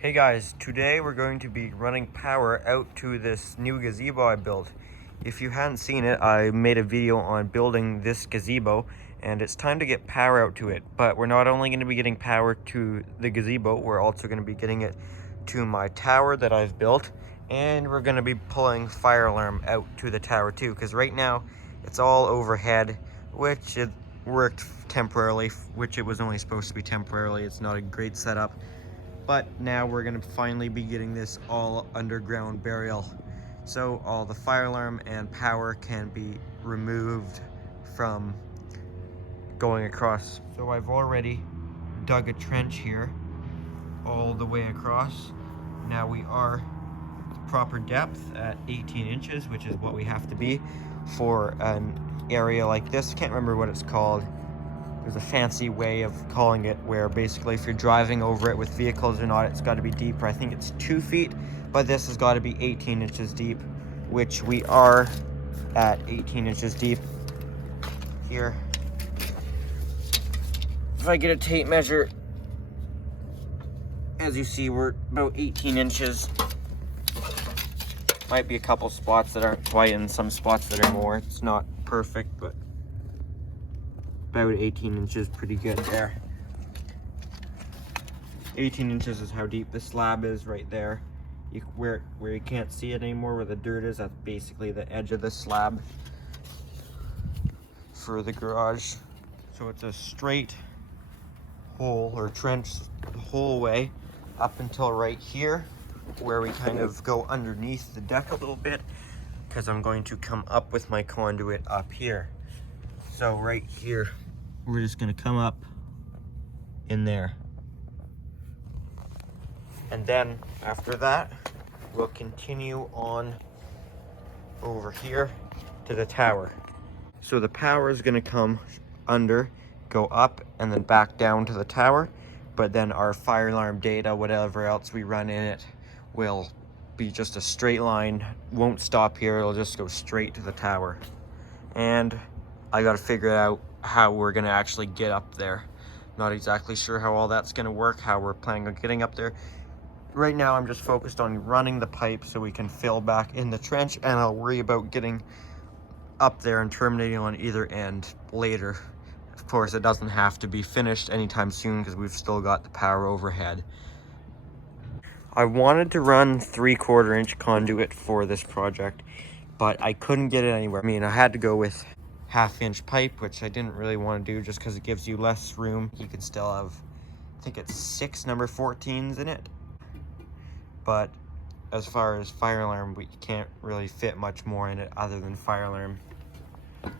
Hey guys, today we're going to be running power out to this new gazebo I built. If you hadn't seen it, I made a video on building this gazebo and it's time to get power out to it. But we're not only going to be getting power to the gazebo, we're also going to be getting it to my tower that I've built, and we're going to be pulling fire alarm out to the tower too, because right now it's all overhead, which it worked temporarily, which it was only supposed to be temporarily. It's not a great setup. But now we're gonna finally be getting this all underground burial. So all the fire alarm and power can be removed from going across. So I've already dug a trench here all the way across. Now we are the proper depth at 18 inches, which is what we have to be for an area like this. Can't remember what it's called. There's a fancy way of calling it where basically if you're driving over it with vehicles or not, it's got to be deeper. I think it's 2 feet, but this has got to be 18 inches deep, which we are at 18 inches deep here. If I get a tape measure, as you see, we're about 18 inches. Might be a couple spots that aren't quite and some spots that are more. It's not perfect, but about 18 inches, pretty good there. 18 inches is how deep the slab is right there. Where you can't see it anymore, where the dirt is, that's basically the edge of the slab for the garage. So it's a straight hole or trench the whole way up until right here, where we kind of go underneath the deck a little bit, because I'm going to come up with my conduit up here. So right here, we're just gonna come up in there. And then after that, we'll continue on over here to the tower. So the power is gonna come under, go up, and then back down to the tower. But then our fire alarm data, whatever else we run in it, will be just a straight line, won't stop here, it'll just go straight to the tower. And I gotta figure out how we're gonna actually get up there. Not exactly sure how all that's gonna work, how we're planning on getting up there. Right now I'm just focused on running the pipe so we can fill back in the trench, and I'll worry about getting up there and terminating on either end later. Of course, it doesn't have to be finished anytime soon because we've still got the power overhead. I wanted to run 3/4 inch conduit for this project, but I couldn't get it anywhere. I mean, I had to go with 1/2 inch pipe, which I didn't really want to do just because it gives you less room. You can still have, I think it's 6 number 14s in it. But as far as fire alarm, we can't really fit much more in it other than fire alarm.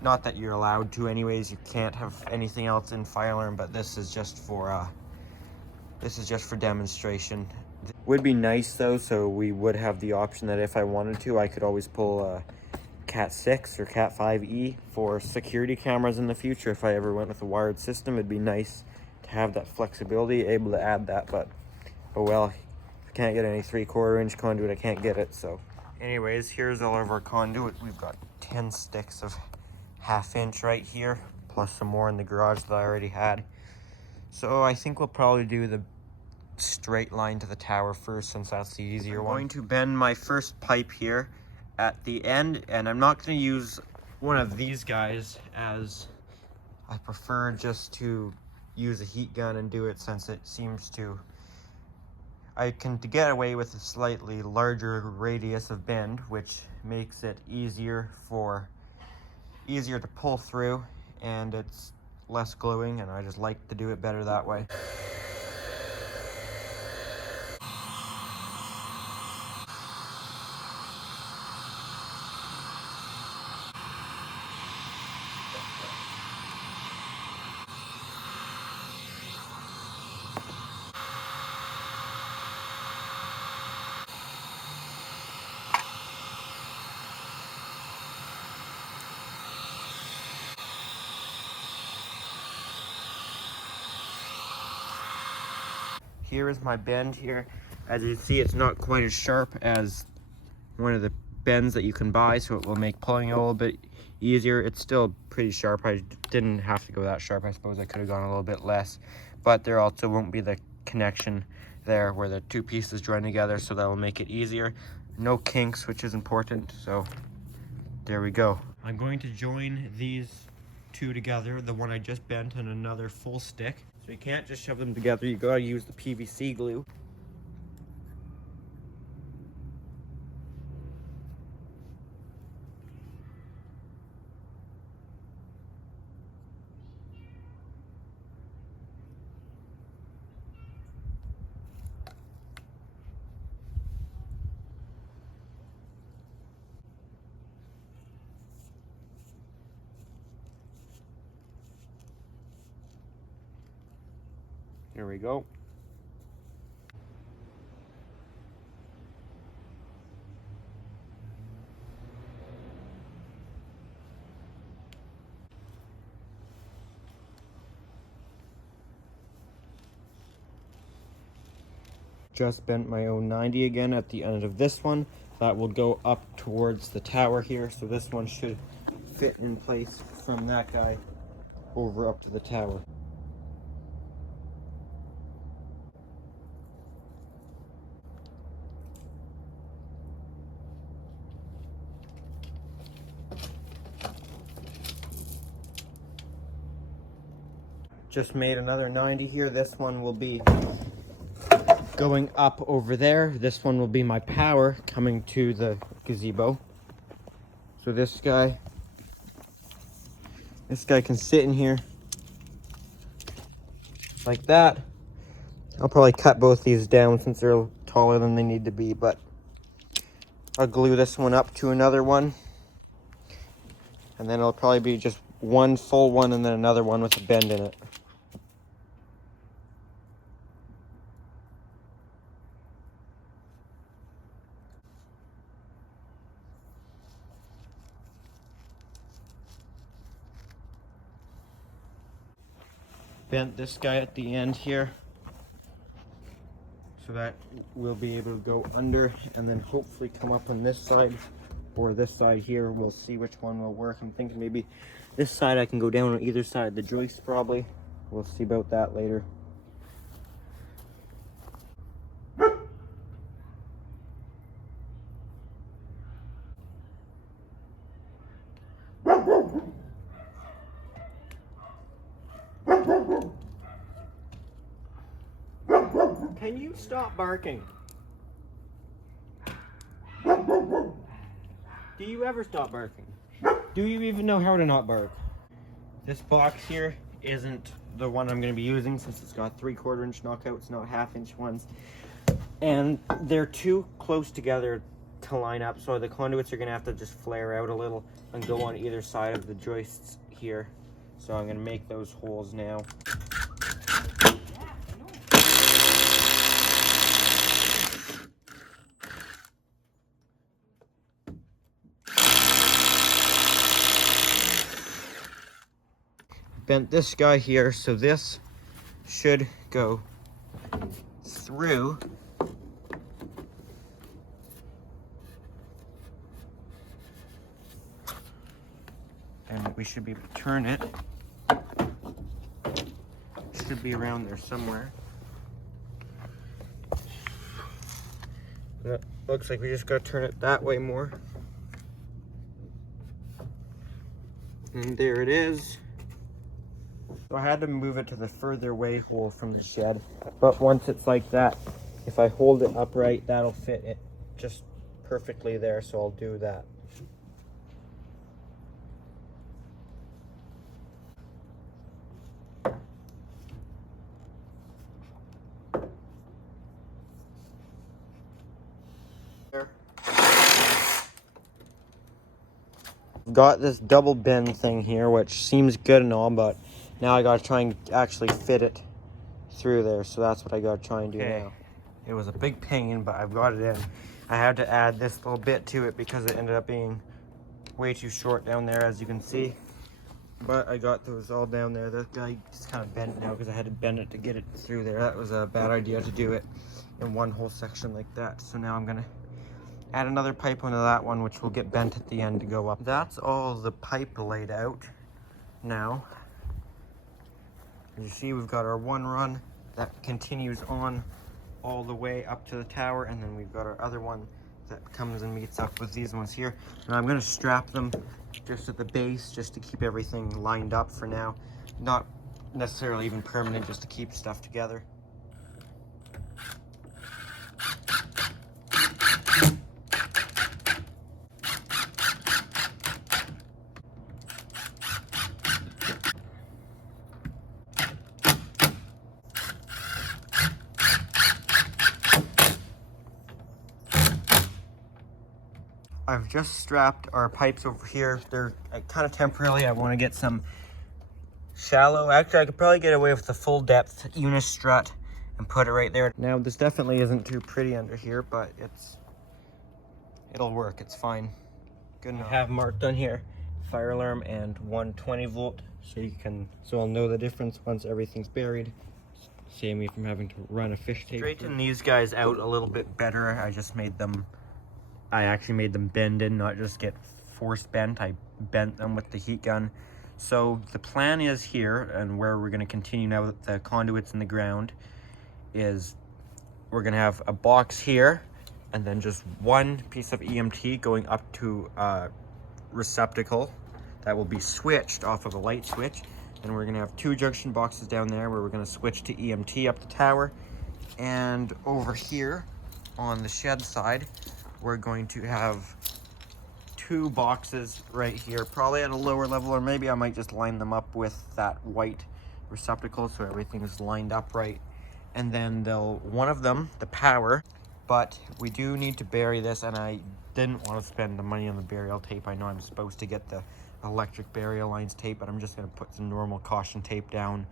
Not that you're allowed to anyways, you can't have anything else in fire alarm, but this is just for demonstration. Would be nice though, so we would have the option that if I wanted to, I could always pull a Cat 6 or Cat 5e for security cameras in the future. If I ever went with a wired system, it'd be nice to have that flexibility, able to add that, but oh well, if I can't get any 3/4 inch conduit, I can't get it. So anyways, here's all of our conduit. We've got 10 sticks of 1/2 inch right here, plus some more in the garage that I already had. So I think we'll probably do the straight line to the tower first, since that's the easier one. I'm going to bend my first pipe here at the end, and I'm not going to use one of these guys, as I prefer just to use a heat gun and do it, since it seems to, I can get away with a slightly larger radius of bend, which makes it easier to pull through, and it's less gluing, and I just like to do it better that way. Here is my bend here. As you see, it's not quite as sharp as one of the bends that you can buy, so it will make pulling a little bit easier. It's still pretty sharp. I didn't have to go that sharp. I suppose I could have gone a little bit less, but there also won't be the connection there where the two pieces join together, so that will make it easier. No kinks, which is important, so there we go. I'm going to join these two together, the one I just bent and another full stick. So you can't just shove them together, you gotta use the PVC glue. Here we go. Just bent my own 90 again at the end of this one. That will go up towards the tower here, so this one should fit in place from that guy over up to the tower. Just made another 90 here. This one will be going up over there. This one will be my power coming to the gazebo. So this guy can sit in here like that. I'll probably cut both these down since they're taller than they need to be, but I'll glue this one up to another one. And then it'll probably be just one full one and then another one with a bend in it. Bent this guy at the end here so that we'll be able to go under and then hopefully come up on this side or this side here. We'll see which one will work. I'm thinking maybe this side I can go down on either side of the joist probably. We'll see about that later. Can you stop barking? Do you ever stop barking? Do you even know how to not bark? This box here isn't the one I'm going to be using since it's got 3/4 inch knockouts, not 1/2 inch ones. And they're too close together to line up, so the conduits are going to have to just flare out a little and go on either side of the joists here. So I'm going to make those holes now. Bent this guy here, so this should go through. And we should be able to turn it. Should be around there somewhere. That looks like we just gotta turn it that way more. And there it is. So I had to move it to the further away hole from the shed. But once it's like that, if I hold it upright, that'll fit it just perfectly there, so I'll do that. Got this double bend thing here, which seems good and all, but now I gotta try and actually fit it through there, so that's what I gotta try and do now. It was a big pain, but I've got it in. I had to add this little bit to it because it ended up being way too short down there, as you can see. But I got those all down there. That guy just kind of bent now because I had to bend it to get it through there. That was a bad idea to do it in one whole section like that. So now I'm gonna add another pipe onto that one, which will get bent at the end to go up. That's all the pipe laid out now. As you see, we've got our one run that continues on all the way up to the tower, and then we've got our other one that comes and meets up with these ones here. And I'm gonna strap them just at the base just to keep everything lined up for now. Not necessarily even permanent, just to keep stuff together. I've just strapped our pipes over here. They're kind of temporarily. I want to get some shallow. Actually, I could probably get away with the full depth unistrut and put it right there. Now, this definitely isn't too pretty under here, but it'll work. It's fine. Good enough. I have marked on here fire alarm and 120 volt, so I'll know the difference once everything's buried. Save me from having to run a fish tape. Straighten these guys out a little bit better. I actually made them bend in, not just get force bent. I bent them with the heat gun. So the plan is here, and where we're going to continue now that the conduit's in the ground, is we're going to have a box here, and then just one piece of EMT going up to a receptacle that will be switched off of a light switch. And we're going to have 2 junction boxes down there where we're going to switch to EMT up the tower. And over here on the shed side, we're going to have 2 boxes right here, probably at a lower level, or maybe I might just line them up with that white receptacle so everything's lined up right. And then one of them, the power, but we do need to bury this, and I didn't want to spend the money on the burial tape. I know I'm supposed to get the electric burial lines tape, but I'm just going to put some normal caution tape down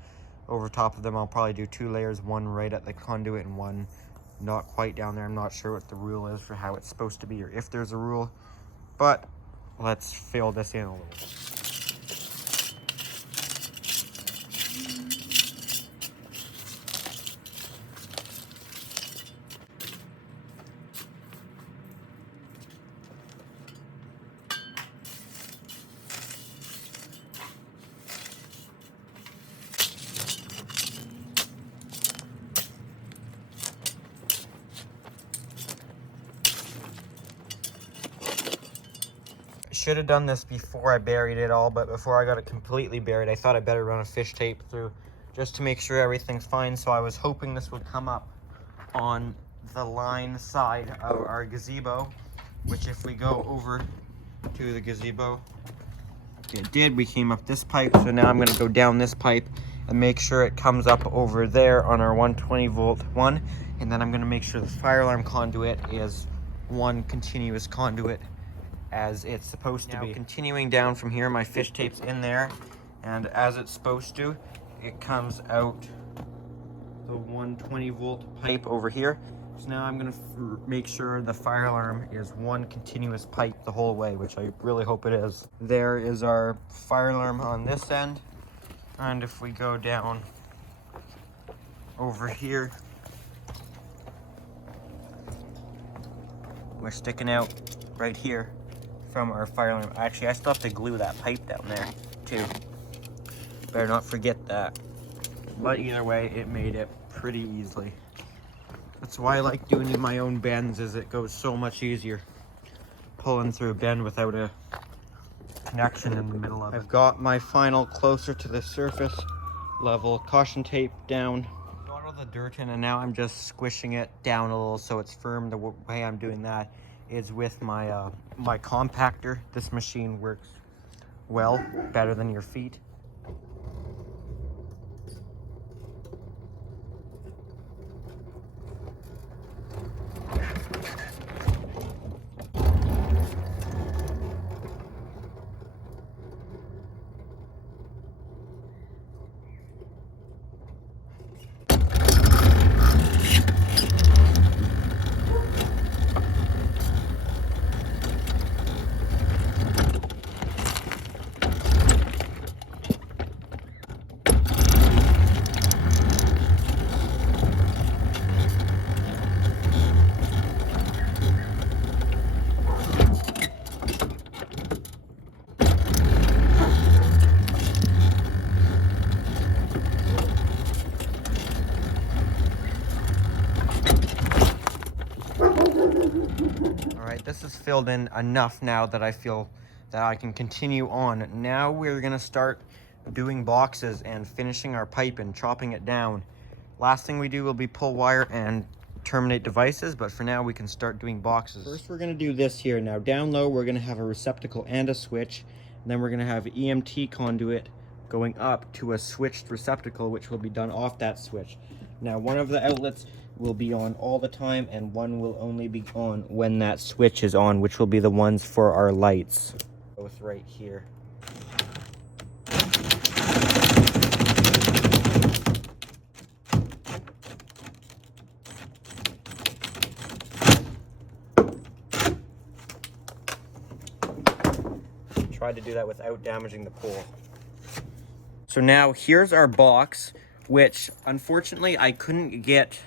over top of them. I'll probably do 2 layers, one right at the conduit and one not quite down there. I'm not sure what the rule is for how it's supposed to be, or if there's a rule, but let's fill this in a little bit. Should have done this before I buried it all, but before I got it completely buried, I thought I better run a fish tape through just to make sure everything's fine. So I was hoping this would come up on the line side of our gazebo, which if we go over to the gazebo, it did. We came up this pipe, so now I'm going to go down this pipe and make sure it comes up over there on our 120 volt one, and then I'm going to make sure the fire alarm conduit is one continuous conduit as it's supposed to be. Continuing down from here, my fish tape's in there, and as it's supposed to, it comes out the 120 volt pipe over here. So now I'm gonna make sure the fire alarm is one continuous pipe the whole way, which I really hope it is. There is our fire alarm on this end, and if we go down over here, we're sticking out right here from our fire alarm. Actually, I still have to glue that pipe down there too. Better not forget that. But either way, it made it pretty easily. That's why I like doing my own bends, is it goes so much easier pulling through a bend without a connection in the middle of it. I've got my final closer to the surface level caution tape down. Got all the dirt in, and now I'm just squishing it down a little so it's firm. The way I'm doing that is with my my compactor. This machine works well, better than your feet. All right, this is filled in enough now that I feel that I can continue on. Now we're gonna start doing boxes and finishing our pipe and chopping it down. Last thing we do will be pull wire and terminate devices, but for now we can start doing boxes. First we're gonna do this here. Now down low we're gonna have a receptacle and a switch, and then we're gonna have EMT conduit going up to a switched receptacle, which will be done off that switch. Now one of the outlets will be on all the time, and one will only be on when that switch is on, which will be the ones for our lights. Both right here. Try to do that without damaging the pole. So now here's our box, which unfortunately I couldn't get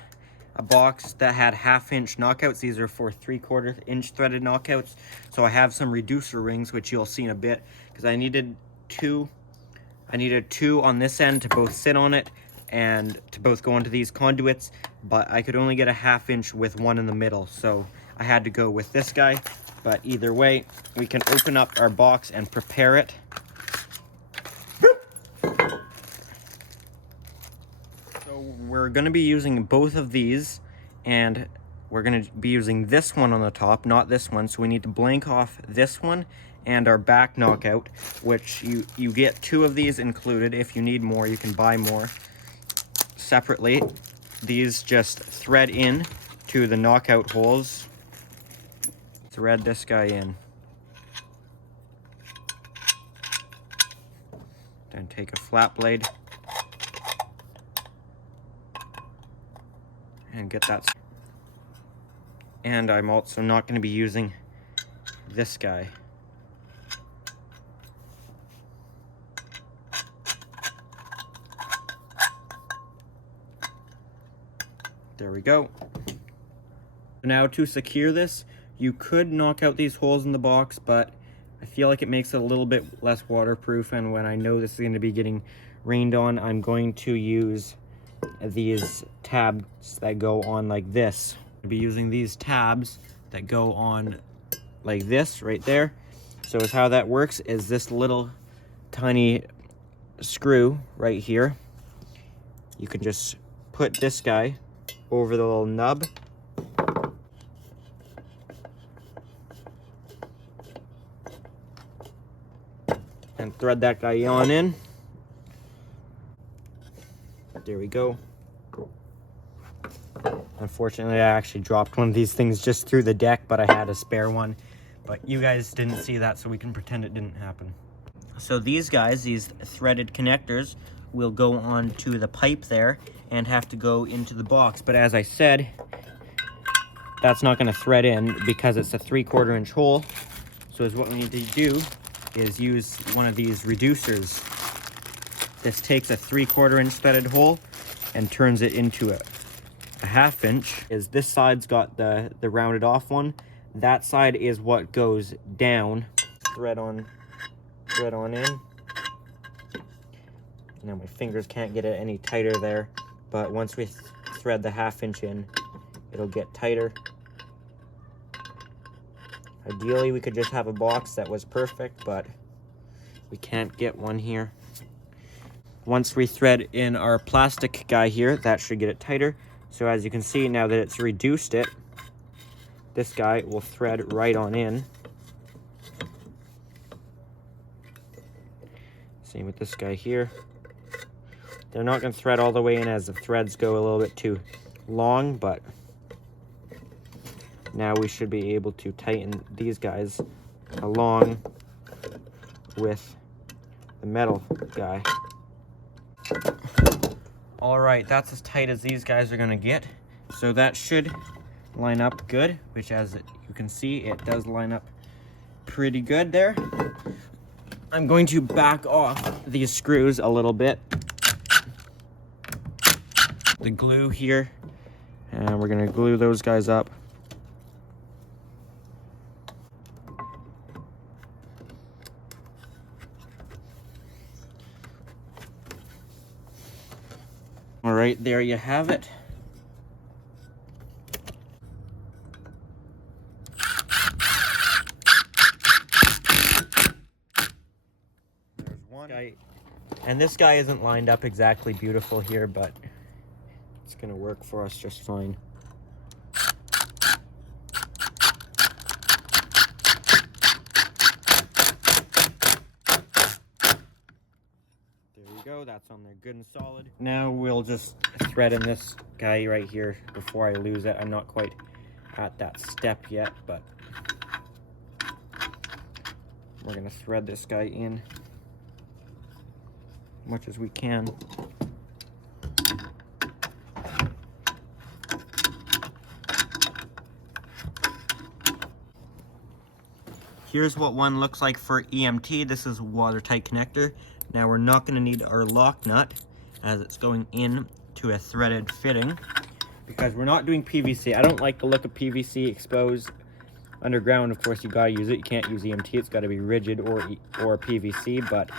a box that had 1/2-inch knockouts. These are for 3/4 inch threaded knockouts. So I have some reducer rings, which you'll see in a bit, because I needed two on this end to both sit on it and to both go onto these conduits, but I could only get a 1/2-inch with one in the middle. So I had to go with this guy, but either way, we can open up our box and prepare it. We're going to be using both of these, and we're going to be using this one on the top, not this one. So we need to blank off this one and our back knockout, which you get 2 of these included. If you need more, you can buy more separately. These just thread in to the knockout holes. Thread this guy in. Then take a flat blade and get that. And I'm also not going to be using this guy. There we go. Now to secure this, you could knock out these holes in the box, but I feel like it makes it a little bit less waterproof, and when I know this is going to be getting rained on, I'm going to use these tabs that go on like this. I'll be using these tabs that go on like this right there. So how that works is this little tiny screw right here. You can just put this guy over the little nub. And thread that guy on in. There we go. Unfortunately, I actually dropped one of these things just through the deck, but I had a spare one. But you guys didn't see that, so we can pretend it didn't happen. So these guys, these threaded connectors, will go on to the pipe there and have to go into the box. But as I said, that's not going to thread in because it's a 3/4 inch hole. So what we need to do is use one of these reducers. This takes a 3/4 inch threaded hole and turns it into a 1/2 inch. Is this side's got the rounded off one. That side is what goes down. Thread on in. Now my fingers can't get it any tighter there, but once we thread the 1/2 inch in, it'll get tighter. Ideally, we could just have a box that was perfect, but we can't get one here. Once we thread in our plastic guy here, that should get it tighter. So as you can see, now that it's reduced it, this guy will thread right on in. Same with this guy here. They're not going to thread all the way in as the threads go a little bit too long, but now we should be able to tighten these guys along with the metal guy. All right, that's as tight as these guys are gonna get. So that should line up good, which as you can see, it does line up pretty good there. I'm going to back off these screws a little bit. The glue here, and we're gonna glue those guys up. All right, there you have it. And this guy isn't lined up exactly beautiful here, but it's gonna work for us just fine. There you go, that's on there good and solid. Now we'll just thread in this guy right here before I lose it. I'm not quite at that step yet, but we're gonna thread this guy in as much as we can. Here's what one looks like for EMT. This is a watertight connector. Now we're not going to need our lock nut as it's going in to a threaded fitting because we're not doing PVC. I don't like the look of PVC exposed underground. Of course, you got to use it. You can't use EMT. It's got to be rigid or PVC. But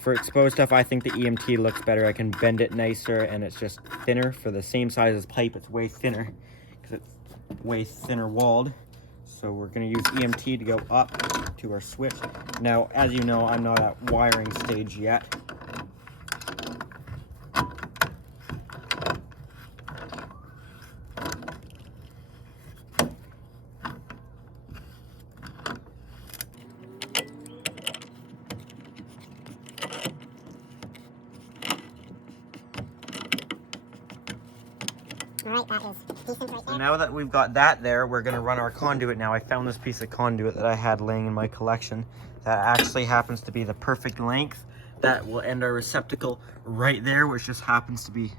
for exposed stuff, I think the EMT looks better. I can bend it nicer and it's just thinner. For the same size as pipe, it's way thinner because it's way thinner walled. So we're going to use EMT to go up to our switch. Now, as you know, I'm not at wiring stage yet. Alright, that is decent right there. So now that we've got that there, we're going to run our conduit now. I found this piece of conduit that I had laying in my collection that actually happens to be the perfect length. That will end our receptacle right there, which just happens to be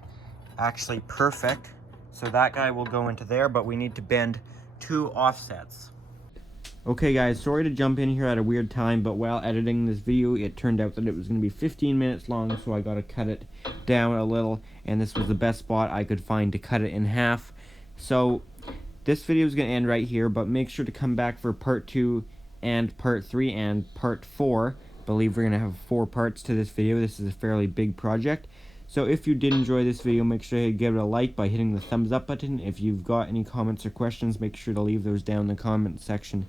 actually perfect. So that guy will go into there, but we need to bend 2 offsets. Okay guys, sorry to jump in here at a weird time, but while editing this video, it turned out that it was going to be 15 minutes long, so I got to cut it down a little, and this was the best spot I could find to cut it in half. So this video is going to end right here, but make sure to come back for part 2 and part 3 and part 4. I believe we're going to have 4 parts to this video. This is a fairly big project. So if you did enjoy this video, make sure to give it a like by hitting the thumbs up button. If you've got any comments or questions, make sure to leave those down in the comment section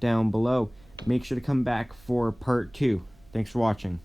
down below. Make sure to come back for part 2. Thanks for watching.